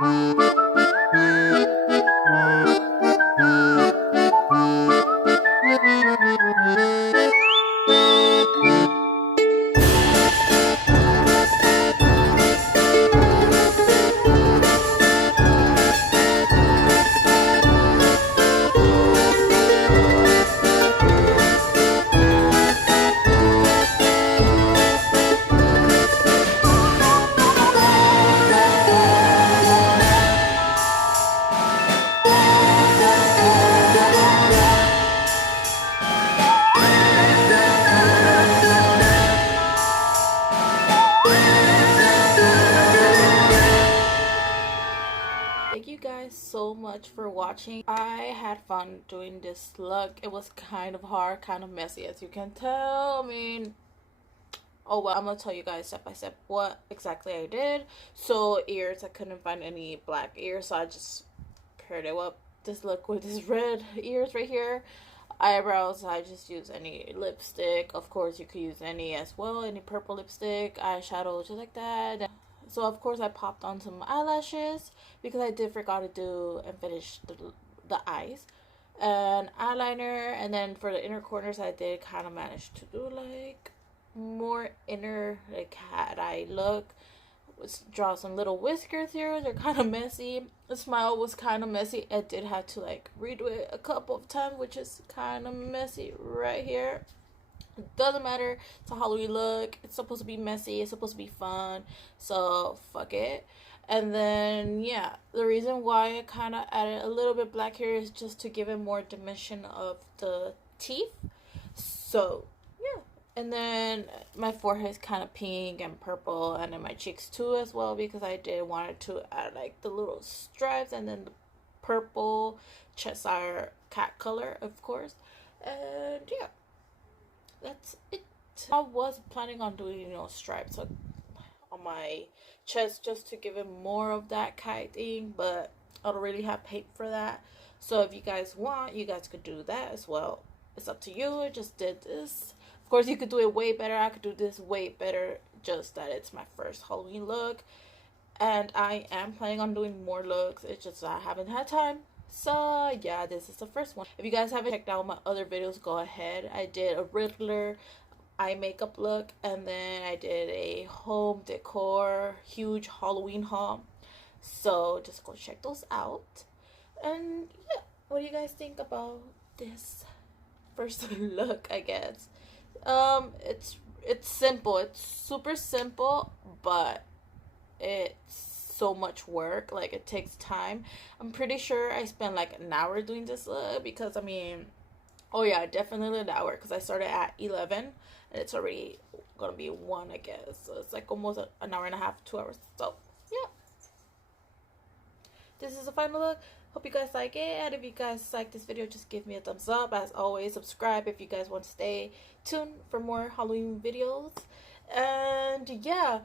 Thank you guys so much for watching. I had fun doing this look. It was kind of hard, kind of messy, as you can tell. I mean, oh well, I'm gonna tell you guys step by step what exactly I did. So ears, I couldn't find any black ears, so I just paired it up this look with this red ears right here. Eyebrows, I just use any lipstick. Of course, you could use any as well, any purple lipstick. Eyeshadow, just like that. So of course I popped on some eyelashes because I did forgot to do and finish the eyes, and eyeliner. And then for the inner corners, I did kind of manage to do like more inner like cat eye look. Let's draw some little whiskers here. They're kind of messy. The smile was kind of messy. I did have to like redo it a couple of times, which is kind of messy right here. It doesn't matter. It's a Halloween look. It's supposed to be messy. It's supposed to be fun. So fuck it. And then yeah, the reason why I kind of added a little bit black here is just to give it more dimension of the teeth. So yeah. And then my forehead is kind of pink and purple, and then my cheeks too as well, because I did wanted to add like the little stripes and then the purple Cheshire cat color, of course. And yeah, that's it. I was planning on doing, you know, stripes on my chest just to give it more of that kite thing, but I don't really have paper for that. So if you guys want, you guys could do that as well. It's up to you. I just did this. Of course, you could do it way better. I could do this way better, just that it's my first Halloween look, and I am planning on doing more looks. It's just I haven't had time. So yeah, this is the first one. If you guys haven't checked out my other videos, go ahead. I did a regular eye makeup look, and then I did a home decor huge Halloween haul. So just go check those out. And yeah, what do you guys think about this first look? I guess it's simple. It's super simple, but it's so much work. Like, it takes time. I'm pretty sure I spent like an hour doing this look, because I mean, oh yeah, definitely an hour, because I started at 11 and it's already gonna be 1, I guess. So it's like almost an hour and a half, 2 hours. So yeah, this is the final look. Hope you guys like it, and if you guys like this video, just give me a thumbs up. As always, subscribe if you guys want to stay tuned for more Halloween videos. And yeah,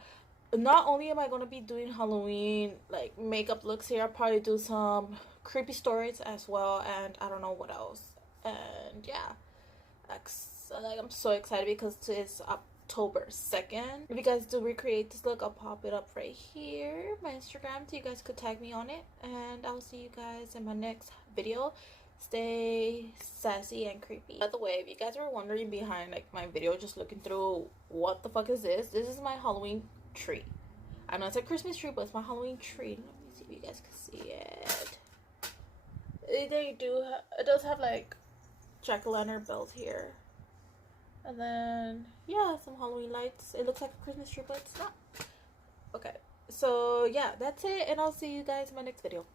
not only am I going to be doing Halloween like makeup looks here, I'll probably do some creepy stories as well, and I don't know what else. And yeah, like I'm so excited because it's October 2nd. If you guys do recreate this look, I'll pop it up right here, my Instagram, so you guys could tag me on it. And I'll see you guys in my next video. Stay sassy and creepy. By the way, if you guys were wondering behind like my video, just looking through, what the fuck is this? This is my Halloween tree. I know it's a Christmas tree, but it's my Halloween tree. Let me see if you guys can see it. It does have like jack-o'-lantern bells here, and then yeah, some Halloween lights. It looks like a Christmas tree, but it's not. Okay, so yeah, that's it, and I'll see you guys in my next video.